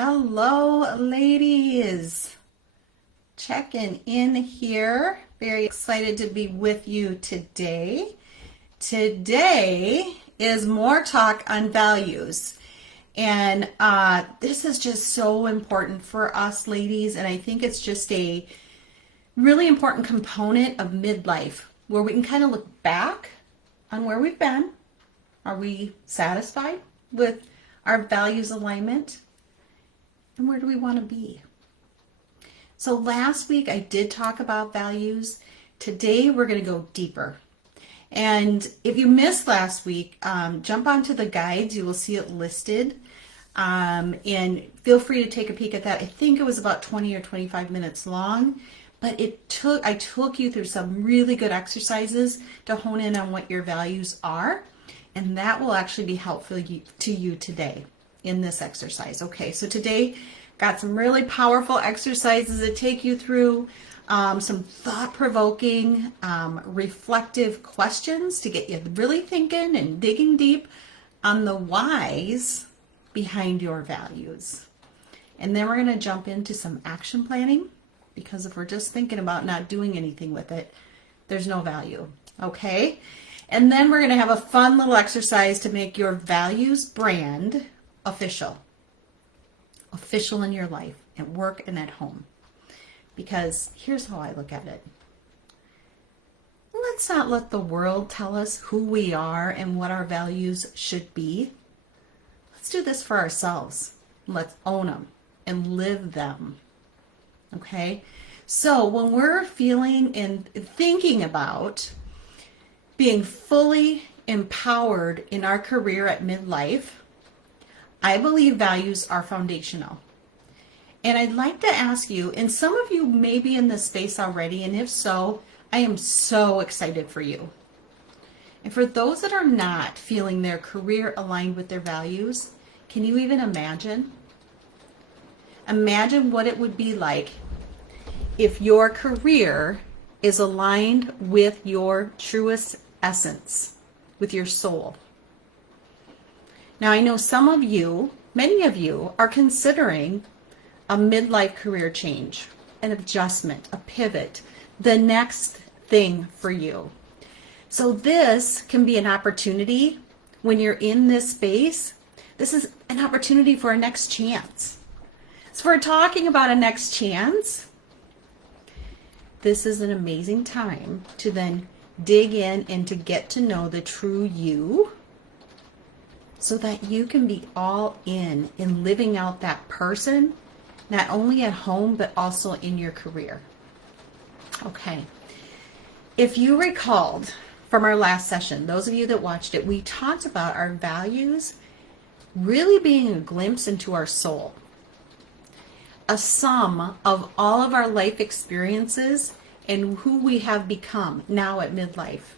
Hello, ladies. Checking in here. Very excited to be with you today. Today is more talk on values. And this is just so important for us ladies. And I think it's just a really important component of midlife where we can kind of look back on where we've been. Are we satisfied with our values alignment? And where do we want to be? So last week I did talk about values. Today we're going to go deeper. And if you missed last week, jump onto the guides. You will see it listed. And feel free to take a peek at that. I think it was about 20 or 25 minutes long. But I took you through some really good exercises to hone in on what your values are. And that will actually be helpful to you today in this exercise. Okay, so today got some really powerful exercises that take you through some thought-provoking, reflective questions to get you really thinking and digging deep on the whys behind your values. And then we're going to jump into some action planning, because if we're just thinking about not doing anything with it, there's no value. Okay? And then we're going to have a fun little exercise to make your values brand official in your life, at work and at home. Because here's how I look at it. Let's not let the world tell us who we are and what our values should be. Let's do this for ourselves. Let's own them and live them. Okay? So when we're feeling and thinking about being fully empowered in our career at midlife, I believe values are foundational. And I'd like to ask you, and some of you may be in this space already, and if so, I am so excited for you. And for those that are not feeling their career aligned with their values, can you even imagine? Imagine what it would be like if your career is aligned with your truest essence, with your soul. Now, I know some of you, many of you, are considering a midlife career change, an adjustment, a pivot, the next thing for you. So this can be an opportunity when you're in this space. This is an opportunity for a next chance. So we're talking about a next chance. This is an amazing time to then dig in and to get to know the true you, so that you can be all in living out that person, not only at home, but also in your career. Okay. If you recalled from our last session, those of you that watched it, we talked about our values really being a glimpse into our soul, a sum of all of our life experiences and who we have become now at midlife.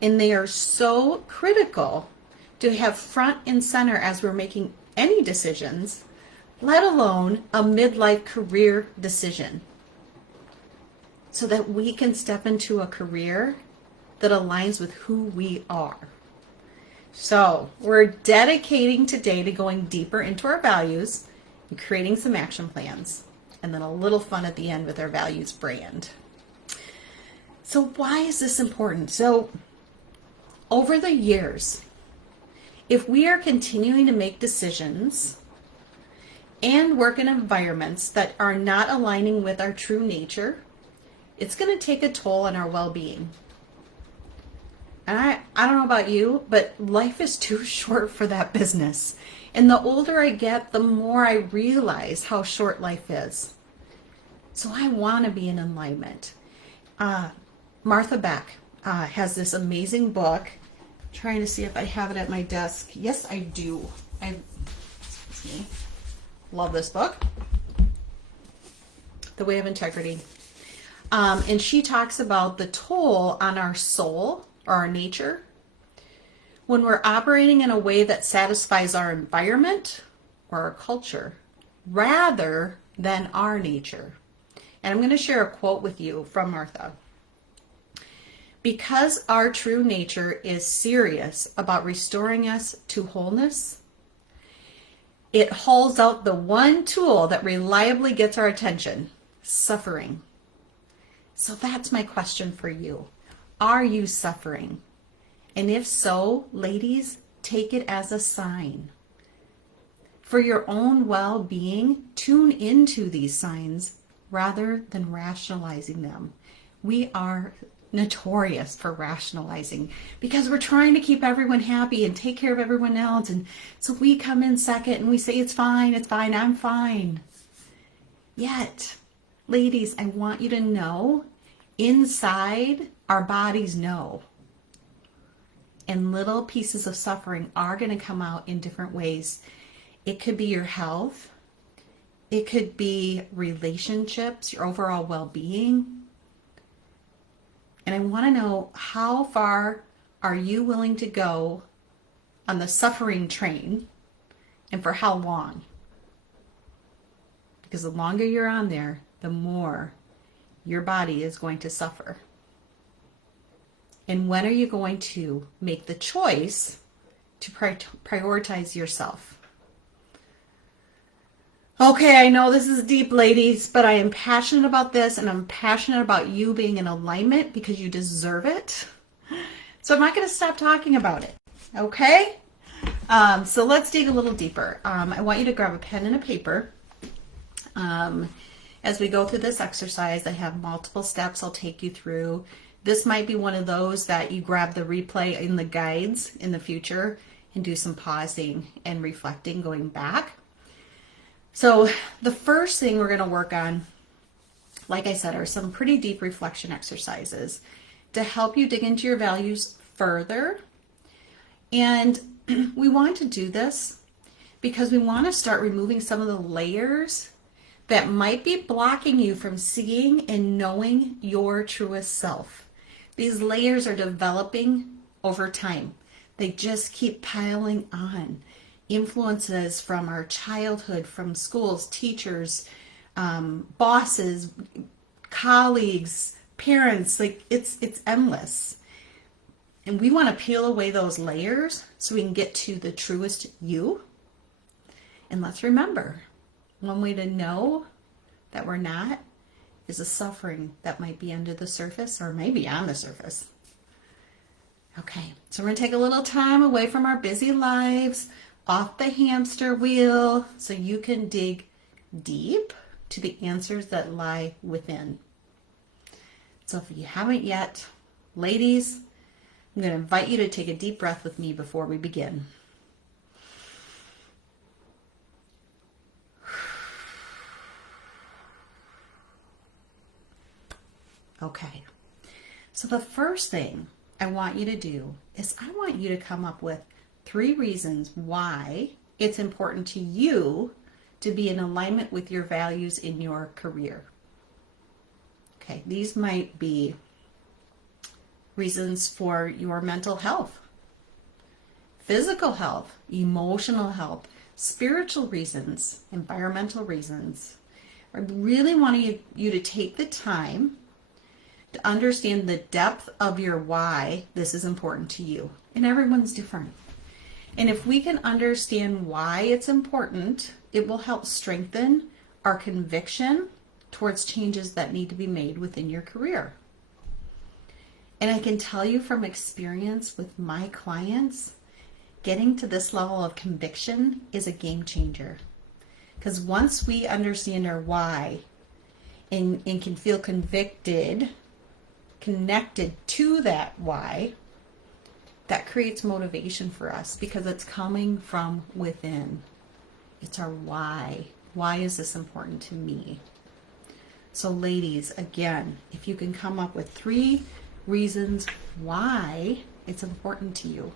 And they are so critical to have front and center as we're making any decisions, let alone a midlife career decision, so that we can step into a career that aligns with who we are. So we're dedicating today to going deeper into our values and creating some action plans, and then a little fun at the end with our values brand. So why is this important? So over the years, if we are continuing to make decisions and work in environments that are not aligning with our true nature, it's going to take a toll on our well-being. And I don't know about you, but life is too short for that business. And the older I get, the more I realize how short life is. So I want to be in alignment. Martha Beck has this amazing book. Trying to see if I have it at my desk. Yes, I do. Excuse me. Love this book. The Way of Integrity. And she talks about the toll on our soul or our nature when we're operating in a way that satisfies our environment or our culture rather than our nature. And I'm going to share a quote with you from Martha. Because our true nature is serious about restoring us to wholeness, it hauls out the one tool that reliably gets our attention: suffering. So that's my question for you. Are you suffering? And if so, ladies, take it as a sign. For your own well-being, tune into these signs rather than rationalizing them. We are notorious for rationalizing because we're trying to keep everyone happy and take care of everyone else. And so we come in second and we say, it's fine, I'm fine. Yet, ladies, I want you to know, inside, our bodies know. And little pieces of suffering are going to come out in different ways. It could be your health. It could be relationships, your overall well-being. And I want to know, how far are you willing to go on the suffering train, and for how long? Because the longer you're on there, the more your body is going to suffer. And when are you going to make the choice to prioritize yourself? Okay, I know this is deep, ladies, but I am passionate about this, and I'm passionate about you being in alignment because you deserve it. So I'm not going to stop talking about it, okay? So let's dig a little deeper. I want you to grab a pen and a paper. As we go through this exercise, I have multiple steps I'll take you through. This might be one of those that you grab the replay in the guides in the future and do some pausing and reflecting going back. So the first thing we're going to work on, like I said, are some pretty deep reflection exercises to help you dig into your values further. And we want to do this because we want to start removing some of the layers that might be blocking you from seeing and knowing your truest self. These layers are developing over time. They just keep piling on. Influences from our childhood, from schools, teachers, bosses, colleagues, parents, like it's endless. And we want to peel away those layers so we can get to the truest you. And let's remember, one way to know that we're not is the suffering that might be under the surface or maybe on the surface. Okay, so we're going to take a little time away from our busy lives, off the hamster wheel, so you can dig deep to the answers that lie within. So if you haven't yet, ladies, I'm going to invite you to take a deep breath with me before we begin. Okay, so the first thing I want you to do is I want you to come up with 3 reasons why it's important to you to be in alignment with your values in your career. Okay, these might be reasons for your mental health, physical health, emotional health, spiritual reasons, environmental reasons. I really want you to take the time to understand the depth of your why this is important to you. And everyone's different. And if we can understand why it's important, it will help strengthen our conviction towards changes that need to be made within your career. And I can tell you from experience with my clients, getting to this level of conviction is a game changer. Because once we understand our why and can feel convicted, connected to that why, that creates motivation for us because it's coming from within. It's our why. Why is this important to me? So ladies, again, if you can come up with 3 reasons why it's important to you.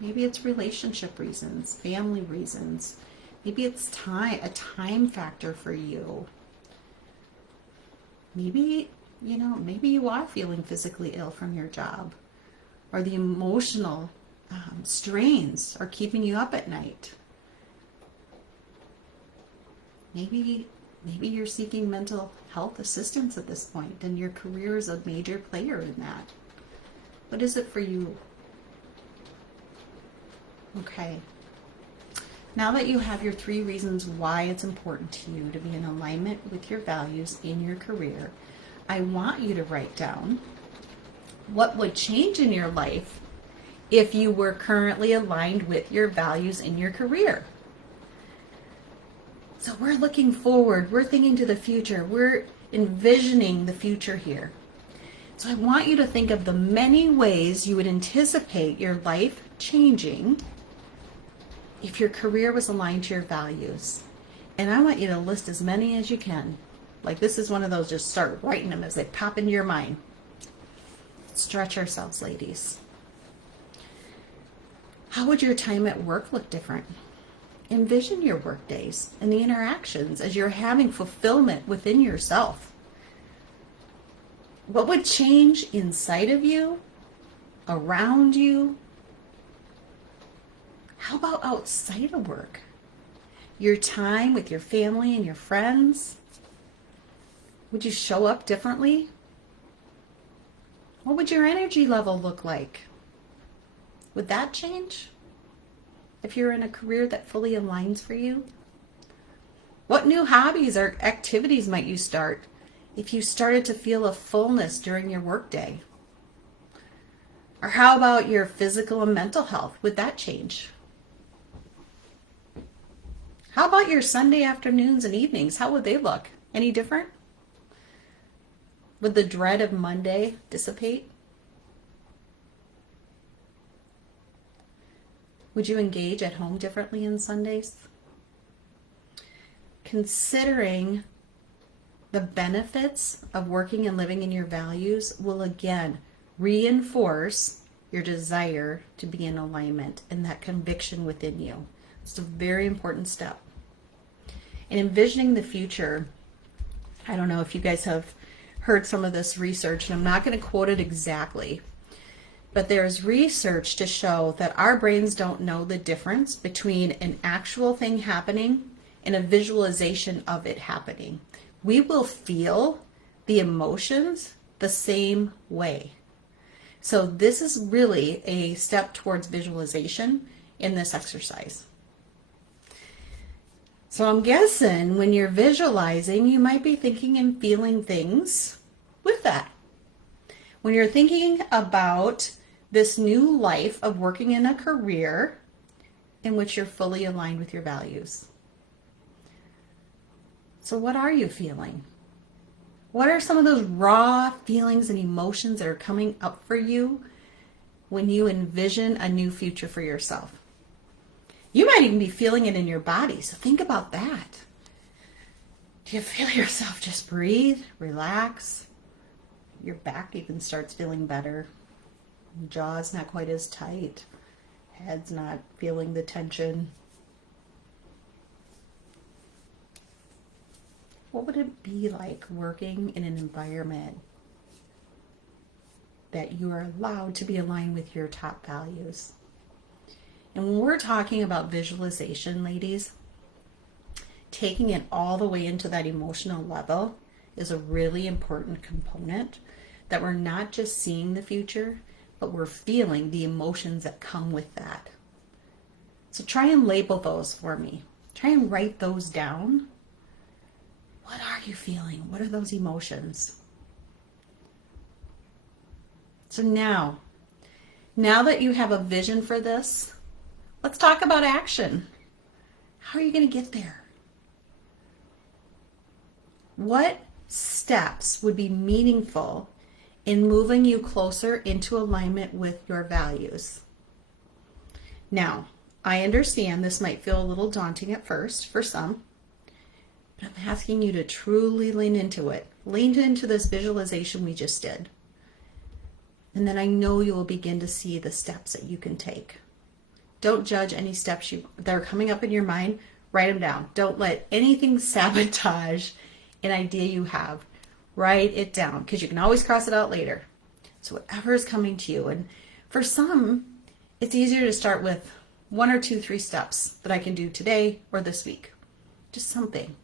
Maybe it's relationship reasons, family reasons. Maybe it's a time factor for you. Maybe you are feeling physically ill from your job, or the emotional strains are keeping you up at night. Maybe you're seeking mental health assistance at this point, and your career is a major player in that. What is it for you? Okay. Now that you have your 3 reasons why it's important to you to be in alignment with your values in your career, I want you to write down what would change in your life if you were currently aligned with your values in your career. So we're looking forward, we're thinking to the future, we're envisioning the future here. So I want you to think of the many ways you would anticipate your life changing if your career was aligned to your values. And I want you to list as many as you can. Like, this is one of those, just start writing them as they pop into your mind. Stretch ourselves, ladies. How would your time at work look different? Envision your work days and the interactions as you're having fulfillment within yourself. What would change inside of you, around you? How about outside of work? Your time with your family and your friends? Would you show up differently? What would your energy level look like? Would that change if you're in a career that fully aligns for you? What new hobbies or activities might you start if you started to feel a fullness during your workday? Or how about your physical and mental health? Would that change? How about your Sunday afternoons and evenings? How would they look? Any different? Would the dread of Monday dissipate? Would you engage at home differently on Sundays? Considering the benefits of working and living in your values will again reinforce your desire to be in alignment and that conviction within you. It's a very important step. In envisioning the future, I don't know if you guys have heard some of this research, and I'm not going to quote it exactly, but there's research to show that our brains don't know the difference between an actual thing happening and a visualization of it happening. We will feel the emotions the same way. So this is really a step towards visualization in this exercise. So I'm guessing when you're visualizing, you might be thinking and feeling things with that. When you're thinking about this new life of working in a career in which you're fully aligned with your values. So what are you feeling? What are some of those raw feelings and emotions that are coming up for you when you envision a new future for yourself? You might even be feeling it in your body, so think about that. Do you feel yourself just breathe, relax? Your back even starts feeling better. Jaw's not quite as tight. Head's not feeling the tension. What would it be like working in an environment that you are allowed to be aligned with your top values? And when we're talking about visualization, ladies, taking it all the way into that emotional level is a really important component, that we're not just seeing the future, but we're feeling the emotions that come with that. So try and label those for me. Try and write those down. What are you feeling? What are those emotions? So now that you have a vision for this, let's talk about action. How are you going to get there? What steps would be meaningful in moving you closer into alignment with your values? Now, I understand this might feel a little daunting at first for some, but I'm asking you to truly lean into it. Lean into this visualization we just did. And then I know you will begin to see the steps that you can take. Don't judge any steps that are coming up in your mind. Write them down. Don't let anything sabotage an idea you have. Write it down, because you can always cross it out later. So whatever is coming to you. And for some, it's easier to start with 1 or 2, 3 steps that I can do today or this week. Just something.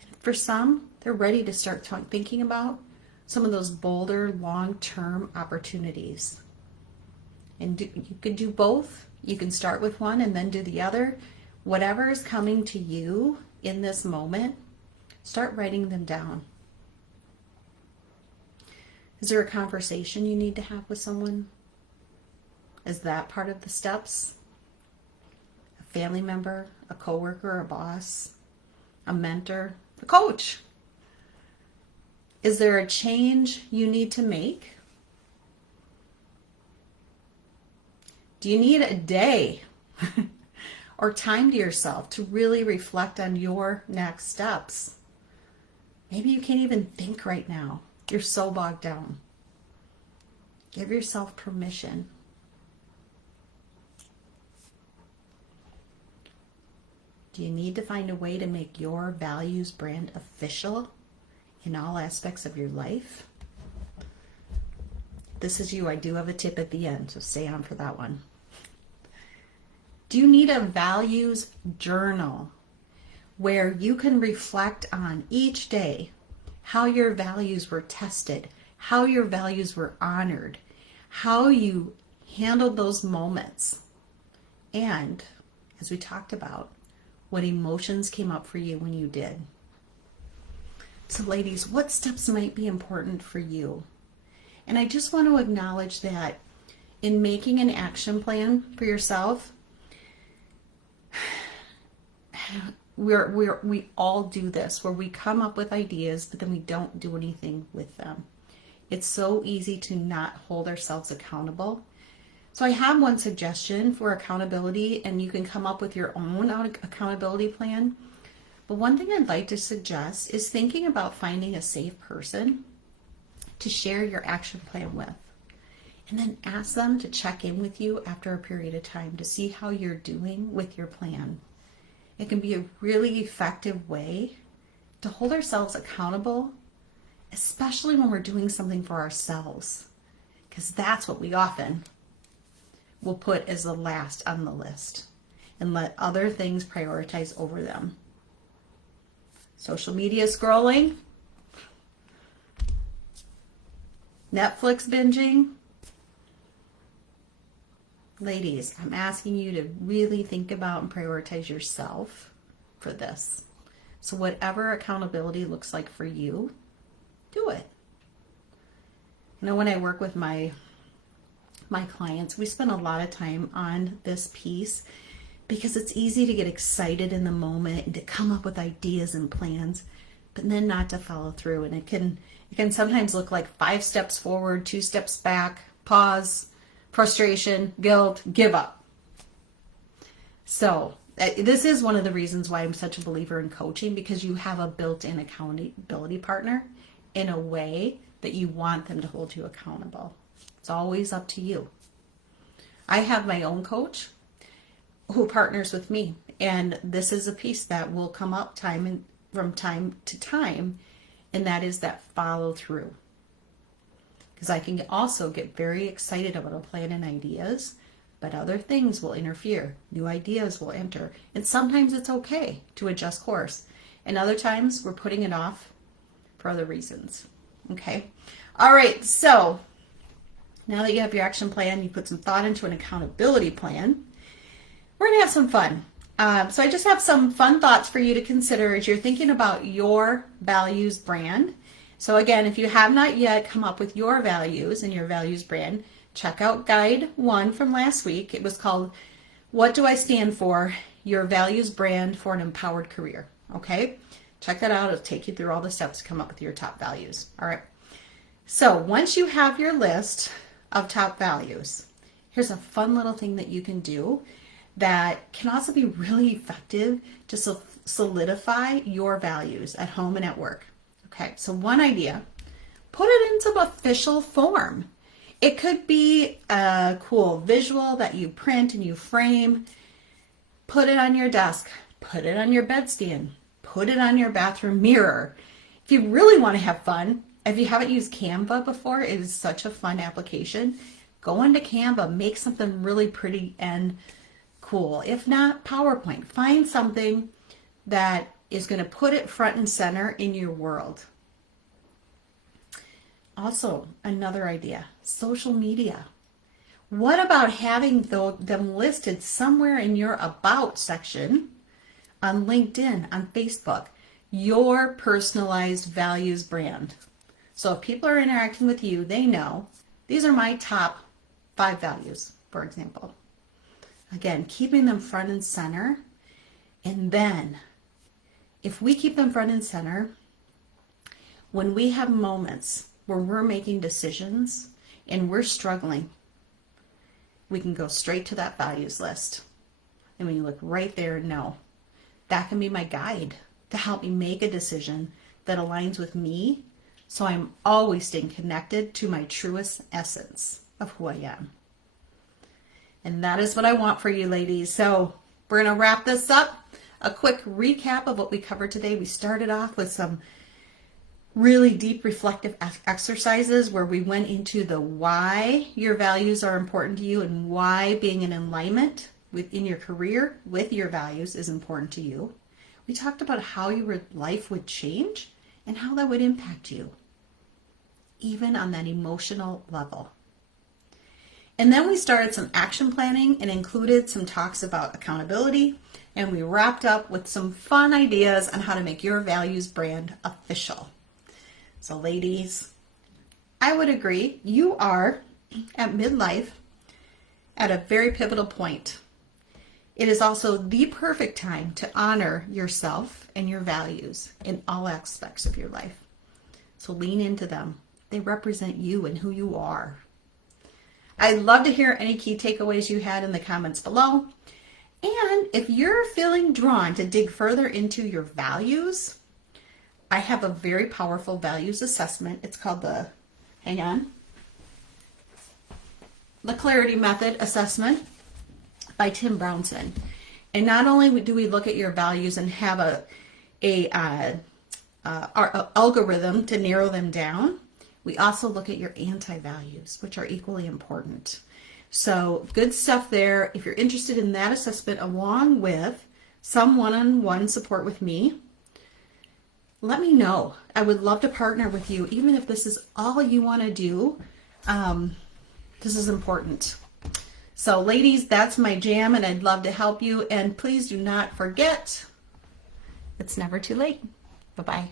And for some, they're ready to start thinking about some of those bolder, long-term opportunities. And you could do both. You can start with one and then do the other. Whatever is coming to you in this moment, start writing them down. Is there a conversation you need to have with someone? Is that part of the steps? A family member, a coworker, a boss, a mentor, a coach? Is there a change you need to make? Do you need a day or time to yourself to really reflect on your next steps? Maybe you can't even think right now. You're so bogged down. Give yourself permission. Do you need to find a way to make your values brand official in all aspects of your life? If this is you, I do have a tip at the end, so stay on for that one. Do you need a values journal where you can reflect on each day how your values were tested, how your values were honored, how you handled those moments, and, as we talked about, what emotions came up for you when you did? So ladies, what steps might be important for you? And I just want to acknowledge that in making an action plan for yourself, we all do this, where we come up with ideas, but then we don't do anything with them. It's so easy to not hold ourselves accountable. So I have one suggestion for accountability, and you can come up with your own accountability plan. But one thing I'd like to suggest is thinking about finding a safe person to share your action plan with. And then ask them to check in with you after a period of time to see how you're doing with your plan. It can be a really effective way to hold ourselves accountable, especially when we're doing something for ourselves, because that's what we often will put as the last on the list and let other things prioritize over them. Social media scrolling, Netflix binging. Ladies, I'm asking you to really think about and prioritize yourself for this. So whatever accountability looks like for you, do it. You know, when I work with my clients, we spend a lot of time on this piece because it's easy to get excited in the moment and to come up with ideas and plans, but then not to follow through. And it can sometimes look like 5 steps forward, 2 steps back, pause, frustration, guilt, give up. So this is one of the reasons why I'm such a believer in coaching, because you have a built-in accountability partner in a way that you want them to hold you accountable. It's always up to you. I have my own coach who partners with me, and this is a piece that will come up from time to time, and that is that follow through. Because I can also get very excited about a plan and ideas, but other things will interfere. New ideas will enter. And sometimes it's okay to adjust course. And other times we're putting it off for other reasons. Okay? All right, so now that you have your action plan, you put some thought into an accountability plan, we're going to have some fun. So I just have some fun thoughts for you to consider as you're thinking about your values brand. So again, if you have not yet come up with your values and your values brand, check out guide 1 from last week. It was called, What Do I Stand For? Your Values Brand for an Empowered Career. Okay? Check that out. It'll take you through all the steps to come up with your top values. All right. So once you have your list of top values, here's a fun little thing that you can do that can also be really effective to solidify your values at home and at work. Okay, so one idea, put it into official form. It could be a cool visual that you print and you frame, put it on your desk, put it on your bedstand, put it on your bathroom mirror. If you really want to have fun, if you haven't used Canva before, it is such a fun application. Go into Canva, make something really pretty and cool. If not, PowerPoint. Find something that is going to put it front and center in your world. Also, another idea, social media. What about having them listed somewhere in your About section on LinkedIn, on Facebook, your personalized values brand? So if people are interacting with you, they know these are my top 5 values, for example. Again, keeping them front and center. And then if we keep them front and center, when we have moments where we're making decisions and we're struggling, we can go straight to that values list. And when you look right there and know, that can be my guide to help me make a decision that aligns with me, so I'm always staying connected to my truest essence of who I am. And that is what I want for you, ladies. So we're going to wrap this up. A quick recap of what we covered today. We started off with some really deep reflective exercises where we went into the why your values are important to you and why being in alignment within your career with your values is important to you. We talked about how your life would change and how that would impact you, even on that emotional level. And then we started some action planning and included some talks about accountability, and we wrapped up with some fun ideas on how to make your values brand official. So ladies, I would agree, you are at midlife at a very pivotal point. It is also the perfect time to honor yourself and your values in all aspects of your life. So lean into them. They represent you and who you are. I'd love to hear any key takeaways you had in the comments below. And if you're feeling drawn to dig further into your values, I have a very powerful values assessment. It's called the Clarity Method Assessment by Tim Brownson. And not only do we look at your values and have a algorithm to narrow them down, we also look at your anti-values, which are equally important. So good stuff there. If you're interested in that assessment along with some one-on-one support with me, let me know. I would love to partner with you, even if this is all you want to do. This is important. So ladies, that's my jam, and I'd love to help you. And please do not forget, it's never too late. Bye-bye.